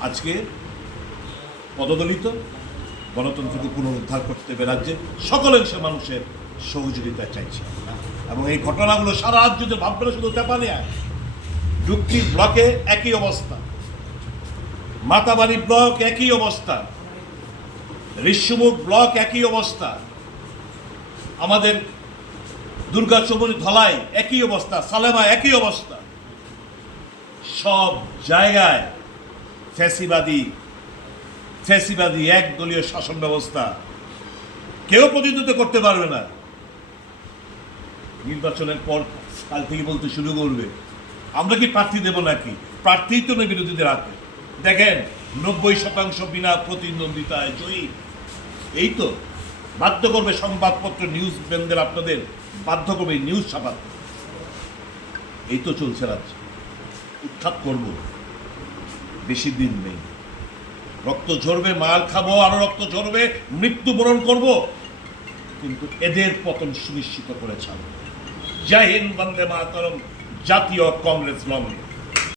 আজকে পদদলিত গণতন্ত্রকে পুনরুদ্ধার করতে হবে রাজ্যে। সকল অংশে মানুষের সহযোগিতা চাইছে। এবং এই ঘটনাগুলো সারা রাজ্য যে ভাববে শুধু তেপানিয়া যুক্তি ব্লকে একই অবস্থা। মাতাবাড়ি ব্লক একই অবস্থা। ঋষ্যমুখ ব্লক একই অবস্থা। আমাদের দুর্গা চৌমনি ধলাই একই অবস্থা, সালেমা একই অবস্থা। সব জায়গায় ফ্যাসিবাদী ফ্যাসিবাদী একদলীয় শাসন ব্যবস্থা কেউ প্রতিনিধিত্ব করতে পারবে না। নির্বাচনের পর কাল থেকে বলতে শুরু করবে। আমরা কি প্রার্থী দেব নাকি? প্রার্থী তো নয় বিরোধীদের হাতে। দেখেন, নব্বই শতাংশ বিনা প্রতিদ্বন্দ্বিতায় জয়ী। এই তো বাধ্য করবে সংবাদপত্র নিউজ ব্যান্ডের আপনাদের বাধ্য করবে নিউজ ছাপাতে এই তো চলছে রাজ্য। উৎখাত করব। বেশি দিন নেই। রক্ত ঝরবে, মাল খাব, আরও রক্ত ঝরবে মৃত্যুবরণ করব। কিন্তু এদের পতন সুনিশ্চিত করে ছাড়ব জয় হিন্দ, বন্দে মাতরম, জাতীয় কংগ্রেস লঙ্গ